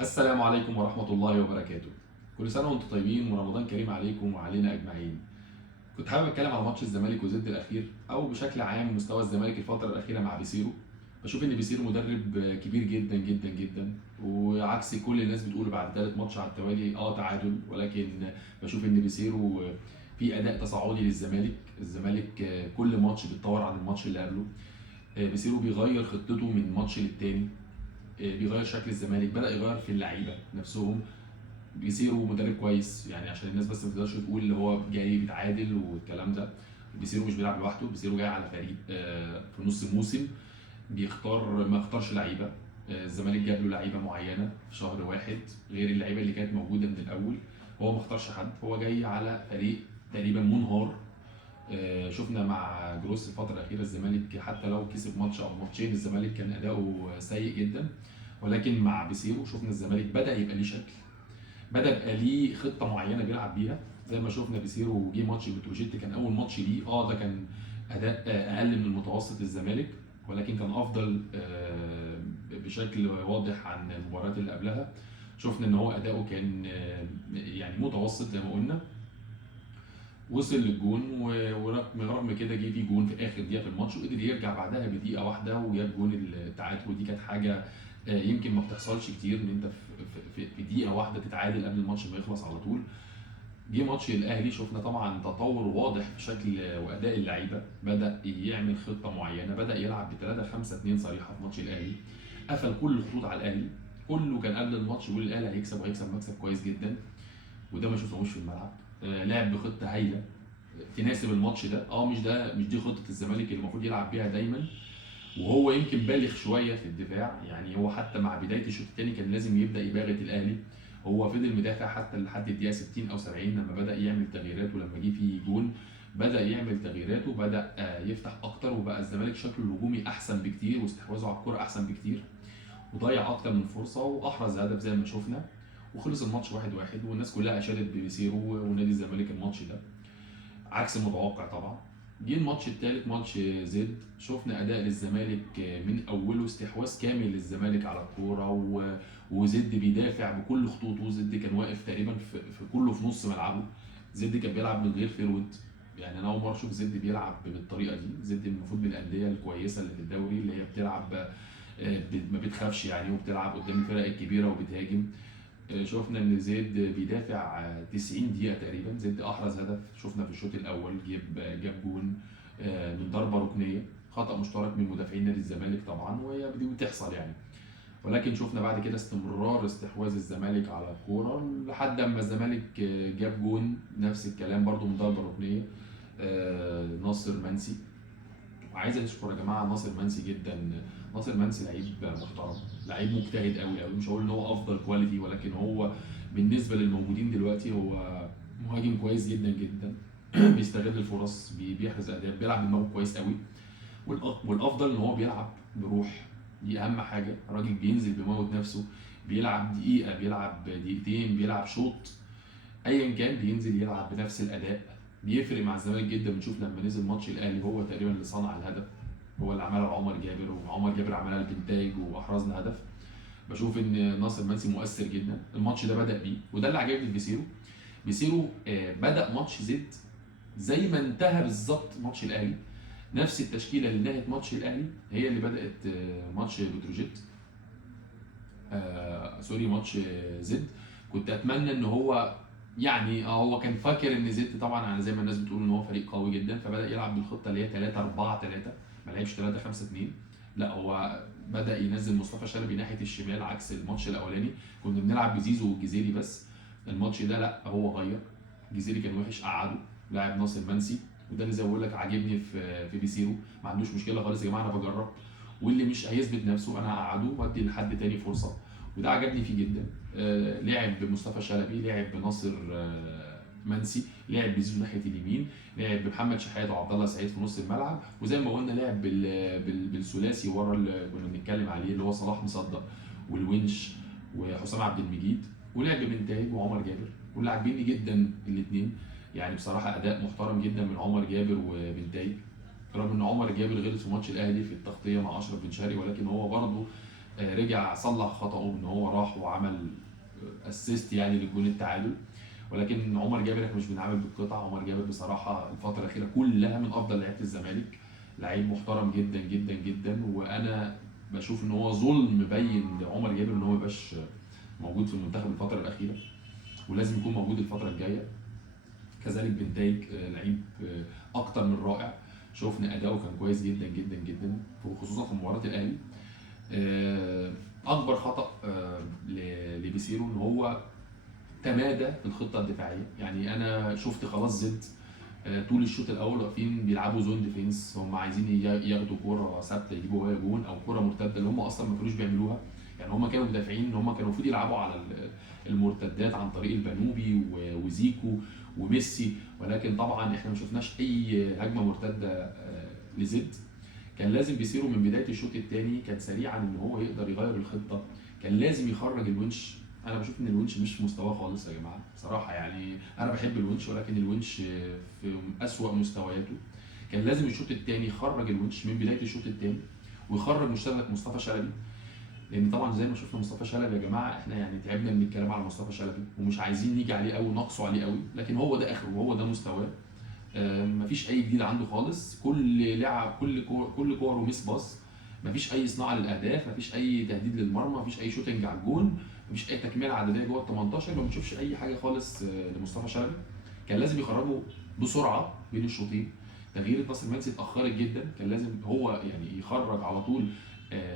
السلام عليكم ورحمة الله وبركاته. كل سنة وانتم طيبين ورمضان كريم عليكم وعلينا أجمعين. كنت حابب أتكلم على ماتش الزمالك وزد الأخير أو بشكل عام مستوى الزمالك الفترة الأخيرة مع بيسيرو. بشوف إن بيسيرو مدرب كبير جدا جدا جدا، وعكس كل الناس بتقول بعد ثالث ماتش على التوالي تعادل، ولكن بشوف إن بيسيرو في أداء تصاعدي للزمالك. الزمالك كل ماتش بيتطور عن الماتش اللي قبله. بيسيرو بيغير خطته من ماتش للتاني. بيغير شكل الزمالك، بدأ يغير في اللعيبة نفسهم. بيسيرو مدرب كويس، يعني عشان الناس بس ما تقدرش تقول اللي هو جاي بيتعادل والكلام ده. بيسيرو مش بيلعب لوحده، بيسيرو جاي على فريق في نص الموسم ما اختارش لعيبه. الزمالك جاب له لعيبه معينه في شهر واحد غير اللعيبه اللي كانت موجوده من الاول. هو ما اختارش حد، هو جاي على فريق تقريبا منهار. شفنا مع جروس الفتره الاخيره الزمالك حتى لو كسب ماتش او ماتشين الزمالك كان اداؤه سيء جدا. ولكن مع بيسيرو شفنا الزمالك بدا يبقى ليه شكل، بدا يبقى ليه خطه معينه بيلعب بيها. زي ما شفنا بيسيرو جه ماتش بتروجيت كان اول ماتش ليه، ده كان اداء اقل من المتوسط للزمالك، ولكن كان افضل بشكل واضح عن المباريات اللي قبلها. شفنا ان هو اداؤه كان يعني متوسط زي ما قلنا. وصل للجون ورغم كده جه في جون في اخر دقيقه في الماتش وقدر يرجع بعدها بدقيقه واحده وجاب جون التعادل، ودي كانت حاجه يمكن ما بتحصلش كتير، ان انت في دقيقه واحده تتعادل قبل الماتش ما يخلص على طول. جه ماتش الاهلي شفنا طبعا تطور واضح في شكل واداء اللعيبه، بدا يعمل خطه معينه، بدا يلعب ب 3-5-2 صريحه في ماتش الاهلي. قفل كل الخطوط على الاهلي، كله كان قبل الماتش بيقول الاهلي هيكسب وهيكسب مكسب كويس جدا، وده ما شفناهوش في الملعب. لعب بخطه هايله تناسب الماتش ده. مش دي خطه الزمالك اللي المفروض يلعب بيها دايما، وهو يمكن بالغ شويه في الدفاع. يعني هو حتى مع بدايه الشوط الثاني كان لازم يبدا يباغت الاهلي. هو فضل مدافع حتى لحد الدقيقه 60 او 70 لما بدا يعمل تغييرات، ولما جه في جون بدا يعمل تغييرات وبدا يفتح اكتر، وبقى الزمالك شكله الهجومي احسن بكتير واستحواذه على الكره احسن بكتير، وضيع اكتر من فرصه واحرز هدف زي ما شفنا. وخلص الماتش 1-1 والناس كلها اشادت ببيسيرو ونادي الزمالك الماتش ده عكس المتوقع طبعا. جه الماتش الثالث ماتش زد، شفنا اداء للزمالك من اوله، استحواذ كامل للزمالك على الكوره وزد بيدافع بكل خطوطه. زد كان واقف تقريبا كله في نص ملعبه. زد كان بيلعب من غير فيرود، يعني انا اول مره اشوف زد بيلعب بالطريقه دي. زد المفروض من الانديه الكويسه اللي في الدوري، اللي هي بتلعب ما بتخافش يعني، وبتلعب قدام الفرق الكبيره وبتهاجم. شفنا ان زيد بيدافع 90 دقيقه تقريبا. زيد احرز هدف شفنا في الشوط الاول، جاب جون من ضربه ركنيه، خطا مشترك من مدافعين نادي الزمالك طبعا، وهي دي بتحصل يعني. ولكن شفنا بعد كده استمرار استحواذ الزمالك على الكوره لحد اما الزمالك جاب جون نفس الكلام برضو من ضربه ركنيه. ناصر منسي، عايز اشكر يا جماعه ناصر منسي جدا. ناصر منسي لعيب محترم، لعيب مجتهد قوي قوي. مش هقول ان هو افضل كواليتي، ولكن هو بالنسبه للموجودين دلوقتي هو مهاجم كويس جدا جدا. بيستغل الفرص، بيحرز اهداف، بيلعب بدماغه كويس قوي. والافضل ان هو بيلعب بروح، دي اهم حاجه. الراجل بينزل بيموت نفسه، بيلعب دقيقه، بيلعب دقيقتين، بيلعب شوط، ايا كان بينزل يلعب بنفس الاداء. بيفرق مع الزمالك جدا. بنشوف لما نزل ماتش الاهلي هو تقريبا اللي صنع الهدف، هو اللي عملها لعمر جابر، وعمر جابر عملها لبنتاج واحرزنا هدف. بشوف ان ناصر منسي مؤثر جدا. الماتش ده بدا بيه، وده اللي عجبني في بيسيرو. بيسيرو بدا ماتش زد زي ما انتهى بالظبط ماتش الاهلي. نفس التشكيله اللي نهت ماتش الاهلي هي اللي بدات ماتش بتروجيت، سوري ماتش زد. كنت اتمنى ان هو يعني هو كان فاكر ان زد طبعا زي ما الناس بتقول ان هو فريق قوي جدا، فبدا يلعب بالخطه اللي هي 3-4-3، ما لعبش 3-5-2. لا، هو بدا ينزل مصطفى شلبي ناحيه الشمال عكس الماتش الاولاني. كنا بنلعب بزيزو والجزيري بس. الماتش ده لا، هو غير. الجزيري كان وحش قعده، لاعب ناصر منسي. وده اللي زي ما بقول لك عاجبني في بيسيرو. ما عندوش مشكله خالص يا جماعه، انا بجرب، واللي مش هيثبت نفسه انا هقعده وادي لحد تاني فرصه. وده عجبني فيه جدا. لعب بمصطفى شلبي، لعب بناصر منسي، لعب بزيزو ناحيه اليمين، لعب بمحمد شحاته وعبد الله سعيد في نص الملعب، وزي ما قلنا لعب بالثلاثي ورا اللي كنا بنتكلم عليه اللي هو صلاح مصدق والونش وحسام عبد المجيد، ولعب بنتاج وعمر جابر. واللي عاجبني جدا الاثنين، يعني بصراحه اداء محترم جدا من عمر جابر وبنتاج. رغم ان عمر جابر غلط في ماتش الاهلي في التغطيه مع اشرف بن شرقي، ولكن هو برضه رجع صلح خطأه ان هو راح وعمل اسيست يعني للجون التعادل. ولكن عمر جابر احنا مش بنعامل بالقطع. عمر جابر بصراحه الفتره الاخيره كلها من افضل لعيبه الزمالك، لعيب محترم جدا جدا جدا. وانا بشوف ان هو ظلم مبين لعمر جابر ان هو ما يبقاش موجود في المنتخب الفتره الاخيره، ولازم يكون موجود الفتره الجايه. كذلك بنتايج لعيب اكتر من رائع. شوفنا اداؤه كان كويس جدا جدا جدا خصوصا في مباراه الاهلي. اكبر خطا لبيسيرو ان هو تمادى في الخطه الدفاعيه. يعني انا شفت خلاص زد طول الشوط الاول واقفين بيلعبوا زون ديفينس، هم عايزين ياخدوا كوره ثابته يجيبوا بيها جون او كوره مرتده اللي هم اصلا ما كانوش بيعملوها. يعني هم كانوا مدافعين ان هم كانوا المفروض يلعبوا على المرتدات عن طريق البنوبي وزيكو وميسي، ولكن طبعا احنا ما شفناش اي هجمه مرتده لزد. كان لازم بيسيرو من بدايه الشوط الثاني كان سريعا ان هو يقدر يغير الخطه، كان لازم يخرج الونش. انا بشوف ان الونش مش في مستواه خالص يا جماعه بصراحه. يعني انا بحب الونش ولكن الونش في اسوأ مستوياته. كان لازم الشوط الثاني يخرج الونش من بدايه الشوط الثاني ويخرج مصطفى شلبي، لان طبعا زي ما شفنا مصطفى شلبي يا جماعه احنا يعني تعبنا من الكلام على مصطفى شلبي ومش عايزين نيجي عليه قوي ونقصه عليه قوي، لكن هو ده اخره وهو ده مستواه. مفيش اي جديد عنده خالص. كل لعب كل كور وميس باص، مفيش اي صناعه للاهداف، مفيش اي تهديد للمرمى، مفيش اي شوتنج على الجون، مفيش اي تكمله عدديه جوه ال 18. ما بنشوفش اي حاجه خالص لمصطفى شلبي. كان لازم يخرجه بسرعه بين الشوطين. تغيير ناصر منسي اتاخرت جدا، كان لازم هو يعني يخرج على طول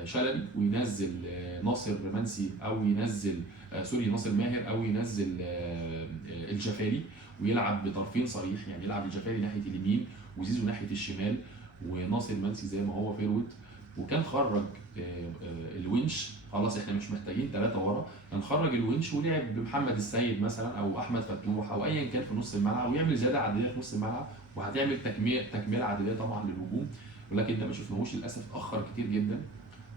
شلبي وينزل ناصر منسي او ينزل سوري ناصر ماهر او ينزل الجفاري ويلعب بطرفين صريح. يعني يلعب الجفاري ناحيه اليمين وزيزو ناحيه الشمال وناصر منسي زي ما هو فيرود. وكان خرج الونش. خلاص احنا مش محتاجين ثلاثه ورا، كان خرج الونش ولعب بمحمد السيد مثلا او احمد فتوح او ايا كان في نص الملعب ويعمل زياده عدديه في نص الملعب وهتعمل تكمله عدديه طبعا للهجوم. ولكن ده ما شفناهوش للاسف، اتاخر كتير جدا.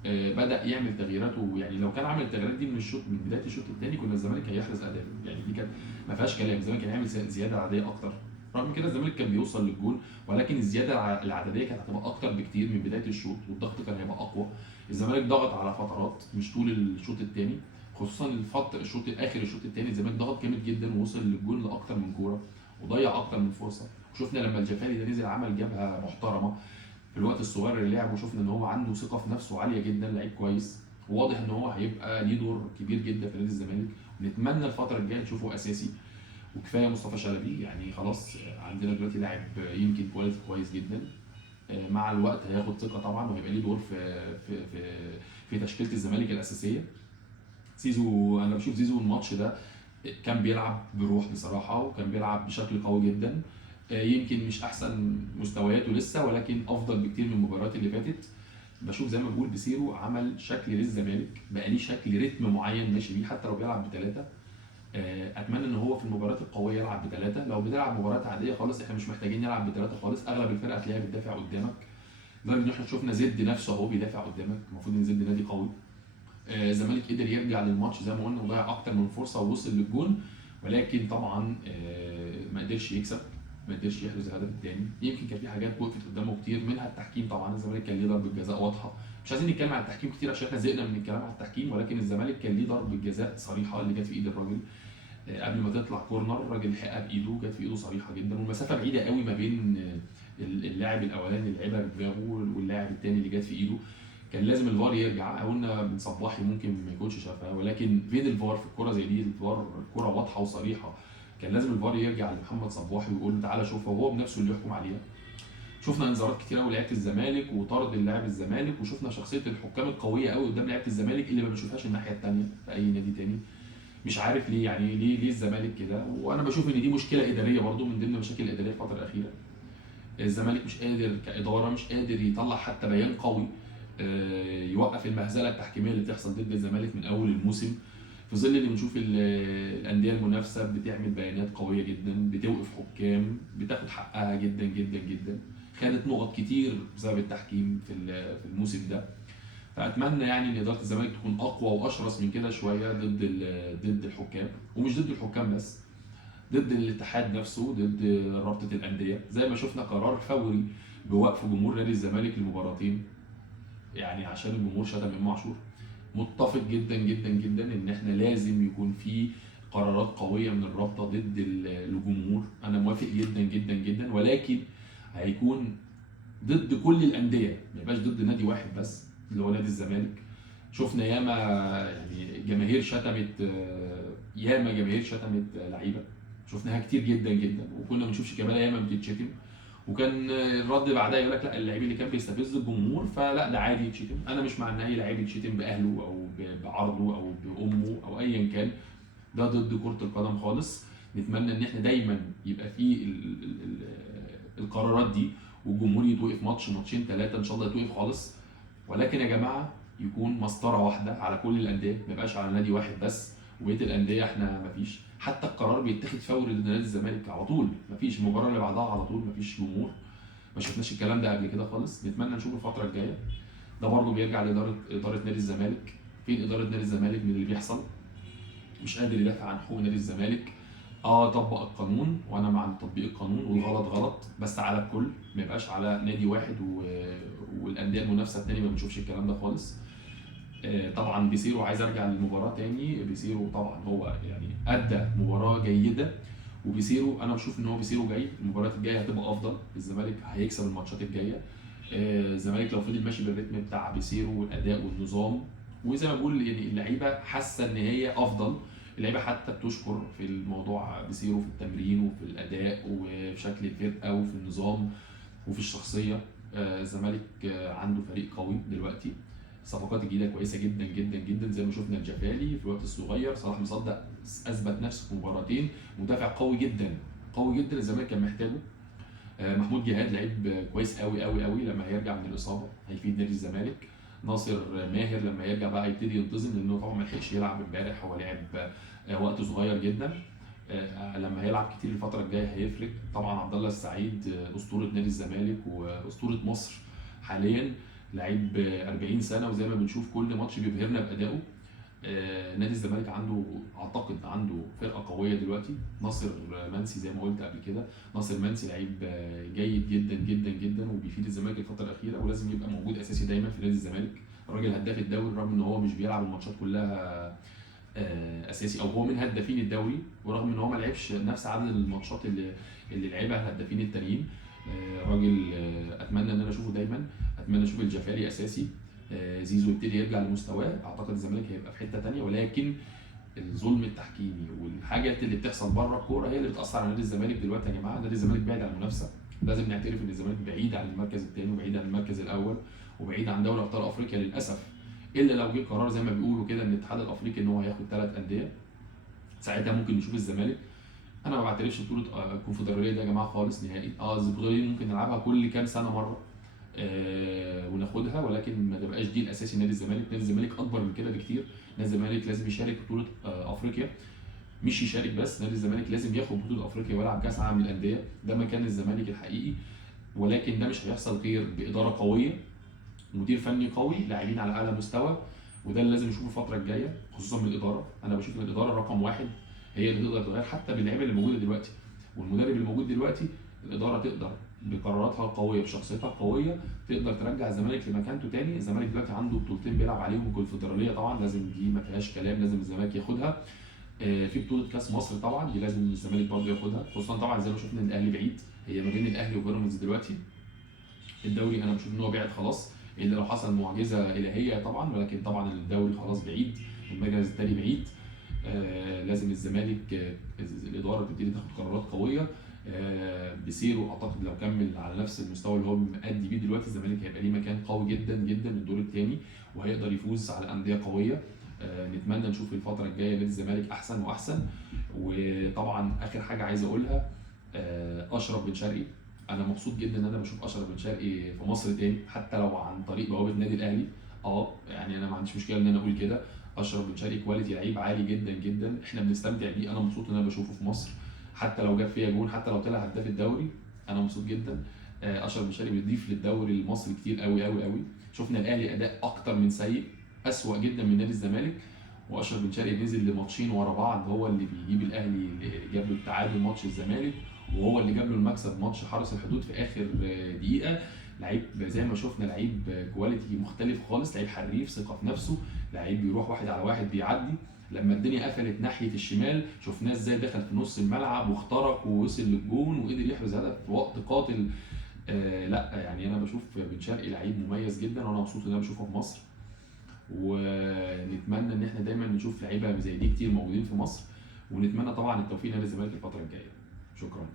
بدا يعمل تغييراته. يعني لو كان عمل التغييرات دي من بدايه الشوط الثاني كنا الزمالك هيحرز اهداف. يعني دي كانت ما فيهاش كلام، الزمالك كان هيعمل زياده عاديه اكتر. رغم كده الزمالك كان بيوصل للجول، ولكن الزياده العدديه كانت هتبقى اكتر بكتير من بدايه الشوط والضغط كان هيبقى اقوى. الزمالك ضغط على فترات مش طول الشوط الثاني، خصوصا اخر الشوط الثاني الزمالك ضغط جامد جدا ووصل للجول لاكتر من كوره وضيع اكتر من فرصه. وشفنا لما الجفاري ده نزل عمل جبهه محترمه في الوقت الصغير اللي لعب، وشفنا ان هو عنده ثقه في نفسه عاليه جدا، لعيب كويس وواضح ان هو هيبقى ليه دور كبير جدا في نادي الزمالك. ونتمنى الفتره الجايه نشوفه اساسي. وكفايه مصطفى شلبي، يعني خلاص عندنا دلوقتي لاعب يمكن كواليتي كويس جدا. مع الوقت هياخد ثقه طبعا وهيبقى ليه دور في تشكيله الزمالك الاساسيه. زيزو انا بشوف زيزو الماتش ده كان بيلعب بروح بصراحه وكان بيلعب بشكل قوي جدا. يمكن مش احسن مستوياته لسه ولكن افضل بكتير من المباريات اللي فاتت. بشوف زي ما بقول بيسيرو عمل شكل للزمالك، بقى ليه شكل رتم معين ماشي بيه حتى لو بيلعب بثلاثه. اتمنى ان هو في المباريات القويه يلعب بثلاثه. لو بتلعب مباريات عاديه خالص احنا مش محتاجين نلعب بثلاثه خالص. اغلب الفرقه هتلاقيها بتدافع قدامك، لدرجه ان احنا شفنا زد نفسه اهو بيدافع قدامك. المفروض ان زد نادي قوي. الزمالك قدر يرجع للماتش زي ما قلنا وضيع اكتر من فرصه ووصل للجون، ولكن طبعا ما قدرش يكسب، ما قدرش يحرز الهدف الثاني. يمكن كان في حاجات وقفت قدامه كتير منها التحكيم. طبعا الزمالك كان ليه ضربه جزاء واضحه، مش عايزين نتكلم عن التحكيم كتير عشان احنا زهقنا من الكلام عن التحكيم، ولكن الزمالك كان ليه ضربه جزاء صريحه اللي جت في ايد الراجل قبل ما تطلع كورنر. الراجل لحقها بايده، جت في ايده صريحه جدا والمسافه بعيده قوي ما بين اللاعب الاولاني اللي لعبها بدماغه واللاعب الثاني اللي جت في ايده. كان لازم الفار يرجع. قلنا بن صباحي ممكن ما يكونش شافها، ولكن فين الفار في الكوره زي دي؟ الفار الكوره واضحه وصريحه، كان لازم الفار يرجع لمحمد صباحي ويقول له تعالى شوفها وهو بنفسه اللي يحكم عليها. شفنا انذارات كتير قوي لعيبه الزمالك وطرد اللاعب الزمالك، وشفنا شخصيه الحكام القويه قوي قدام لعيبه الزمالك اللي ما بنشوفهاش الناحيه الثانيه في اي نادي تاني. مش عارف ليه، يعني ليه الزمالك كده. وانا بشوف ان دي مشكله اداريه برضو من ضمن المشاكل الاداريه الفتره الاخيره. الزمالك مش قادر كاداره، مش قادر يطلع حتى بيان قوي يوقف المهزله التحكيميه اللي بتحصل ضد الزمالك من اول الموسم، في ظل اللي بنشوف الانديه المنافسه بتعمل بيانات قويه جدا، بتوقف حكام، بتاخد حقها جدا جدا جدا. خدت نقط كتير بسبب التحكيم في الموسم ده. فاتمنى يعني ان اداره الزمالك تكون اقوى واشرس من كده شويه ضد الحكام، ومش ضد الحكام بس، ضد الاتحاد نفسه، ضد رابطه الانديه. زي ما شفنا قرار فوري بوقف جمهور نادي الزمالك لمباراتين يعني عشان الجمهور شتم امام عاشور. متفق جدا جدا جدا ان احنا لازم يكون في قرارات قويه من الرابطه ضد الجمهور. انا موافق جدا جدا جدا، ولكن هيكون ضد كل الانديه، ما يبقاش ضد نادي واحد بس اللي هو نادي الزمالك. شفنا ياما يعني جماهير شتمت، ياما جماهير شتمت لعيبه، شفناها كتير جدا جدا، وكنا بنشوف شيكابالا ياما بتتشتم، وكان الرد بعدها يقول لك لا اللعيب اللي كان بيستفز الجمهور فلا ده عادي يتشتم. انا مش مع ان اي لعيب يتشتم باهله او بعرضه او بامه او ايا كان، ده ضد كره القدم خالص. نتمنى ان احنا دايما يبقى فيه القرارات دي، والجمهور يتوقف ماتش ماتشين ثلاثه ان شاء الله يتوقف خالص، ولكن يا جماعه يكون مسطره واحده على كل الانديه، ما يبقاش على نادي واحد بس وبقيه الانديه احنا ما فيش. حتى القرار بيتاخد فوري لنادي الزمالك على طول، ما فيش المباراه اللي بعدها على طول ما فيش جمهور. ما شفناش الكلام ده قبل كده خالص. نتمنى نشوف الفتره الجايه. ده برضه بيرجع لاداره نادي الزمالك. فين اداره نادي الزمالك من اللي بيحصل؟ مش قادر يدافع عن حقوق نادي الزمالك. طبق القانون وانا مع تطبيق القانون، والغلط غلط بس على الكل، ما يبقاش على نادي واحد والانديه المنافسه الثانيه ما بنشوفش الكلام ده خالص. طبعا بيسيرو، عايز ارجع للمباراه تاني. بيسيرو طبعا هو يعني ادى مباراه جيده، وبيسيرو انا بشوف ان هو بيسيرو جاي، المباريات الجايه هتبقى افضل، الزمالك هيكسب الماتشات الجايه. الزمالك لو فضل ماشي بالريتم بتاع بيسيرو والاداء والنظام، وزي ما بقول يعني اللعيبه حاسه ان هي افضل، اللعيبه حتى بتشكر في الموضوع بيسيرو في التمرين وفي الاداء وفي شكل الفرقه وفي النظام وفي الشخصيه. الزمالك عنده فريق قوي دلوقتي، الصفقات الجديده كويسه جدا جدا جدا، زي ما شفنا الجفالي في الوقت الصغير، صلاح مصدق اثبت نفسه في مباراتين، مدافع قوي جدا قوي جدا الزمالك كان محتاجه. محمود جهاد لعيب كويس قوي قوي قوي، لما هيرجع من الاصابه هيفيد نادي الزمالك. ناصر ماهر لما يرجع بقى يبتدي ينتظم، لانه طبعا ما لحقش يلعب امبارح، هو لعب وقت صغير جدا. لما هيلعب كتير الفتره الجايه هيفرق. طبعا عبد الله السعيد اسطوره نادي الزمالك واسطوره مصر حاليا، لعيب 40 سنه، وزي ما بنشوف كل ماتش بيبهرنا بادائه. نادي الزمالك عنده، اعتقد عنده فرقه قويه دلوقتي. ناصر منسي زي ما قلت قبل كده، ناصر منسي لعيب جيد جدا جدا جدا، وبيفيد الزمالك الفتره الاخيره، ولازم يبقى موجود اساسي دايما في نادي الزمالك. الراجل هداف الدوري رغم ان هو مش بيلعب الماتشات كلها اساسي، او هو من هدافين الدوري، ورغم ان هو ما لعبش نفس عدد الماتشات اللي لعبها الهدافين التانيين. راجل اتمنى ان انا اشوفه دايما، اتمنى اشوف الجفاري اساسي. زيزو يبتدي يرجع لمستواه، اعتقد الزمالك هيبقى في حته ثانيه. ولكن الظلم التحكيمي والحاجات اللي بتحصل بره الكوره هي اللي بتاثر على نادي الزمالك دلوقتي. يا جماعه نادي الزمالك بعيد عن المنافسه، لازم نعترف ان الزمالك بعيد عن المركز الثاني وبعيد عن المركز الاول وبعيد عن دوري ابطال افريقيا للاسف. الا لو جه قرار زي ما بيقولوا كده من الاتحاد الافريقي ان هو هياخد 3 انديه، ساعتها ممكن نشوف الزمالك. انا ما بعترفش بطوله الكونفدراليه دي يا جماعه خالص نهائي. البطوله دي ممكن نلعبها كل كام سنه مره وناخدها، ولكن ما تبقاش دي الاساسي. نادي الزمالك، نادي الزمالك اكبر من كده بكتير. نادي الزمالك لازم يشارك بطوله افريقيا، مش يشارك بس، نادي الزمالك لازم ياخد بطوله افريقيا ويلعب كاس عالم للانديه، ده مكان الزمالك الحقيقي. ولكن ده مش هيحصل غير باداره قويه، مدير فني قوي، لاعبين على اعلى مستوى، وده اللي لازم نشوفه الفتره الجايه خصوصا من الاداره. انا بشوف ان الاداره رقم واحد هي اللي تقدر تغير حتى باللعيبه اللي موجوده دلوقتي، والمدرب اللي موجود دلوقتي. الاداره تقدر بقراراتها القويه بشخصيتها القويه تقدر ترجع الزمالك لمكانته تاني. الزمالك دلوقتي عنده بطولتين بيلعب عليهم، الكونفدراليه طبعا لازم، دي ما فيهاش كلام، لازم الزمالك ياخدها. في بطوله كاس مصر طبعا دي لازم الزمالك برضه ياخدها، خصوصا طبعا زي ما شفنا ان الاهلي بعيد، هي ما بين الاهلي وبيراميدز دلوقتي. الدوري انا بشوف ان هو بعد خلاص، الا لو حصل معجزه الهيه طبعا، ولكن طبعا الدوري خلاص بعيد، المركز التاني بعيد. لازم الزمالك الاداره تبتدي تاخد قرارات قويه. بسيرو اعتقد لو كمل على نفس المستوى اللي هو مأدي بيه دلوقتي، الزمالك هيبقى ليه مكان قوي جدا جدا الدور الثاني، وهيقدر يفوز على انديه قويه. نتمنى نشوف الفتره الجايه نادي الزمالك احسن واحسن. وطبعا اخر حاجه عايز اقولها، اشرف بن شرقي، انا مبسوط جدا ان انا بشوف اشرف بن شرقي في مصر تاني، حتى لو عن طريق بوابه النادي الاهلي. يعني انا ما عنديش مشكله ان انا اقول كده. اشرف بن شرقي كواليتي لعيب عالي جدا جدا، احنا بنستمتع بيه، انا مبسوط ان انا بشوفه في مصر، حتى لو جاب فيها جون، حتى لو طلع هداف الدوري انا مبسوط جدا. اشرف بن شرقي بيضيف للدوري المصري كتير قوي قوي قوي. شفنا الاهلي اداء اكتر من سيء، اسوأ جدا من نادي الزمالك، واشرف بن شرقي نزل لماتشين ورا بعض، هو اللي بيجيب الاهلي، اللي جاب له التعادل ماتش الزمالك، وهو اللي جاب له المكسب ماتش حرس الحدود في اخر دقيقه. لعيب زي ما شفنا، لعيب كواليتي مختلف خالص، لعيب حريف ثقه في نفسه، لعيب بيروح واحد على واحد بيعدي، لما الدنيا قفلت ناحيه الشمال شفناه ازاي دخل في نص الملعب واخترق ووصل للجون وقدر يحرز هدف في وقت قاتل. لا يعني انا بشوف بن شرقي لعيب مميز جدا، وانا مبسوط ان انا بشوفه في مصر، ونتمنى ان احنا دايما نشوف لعيبه زي دي كتير موجودين في مصر، ونتمنى طبعا التوفيق لنادي الزمالك الفتره الجايه. شكرا.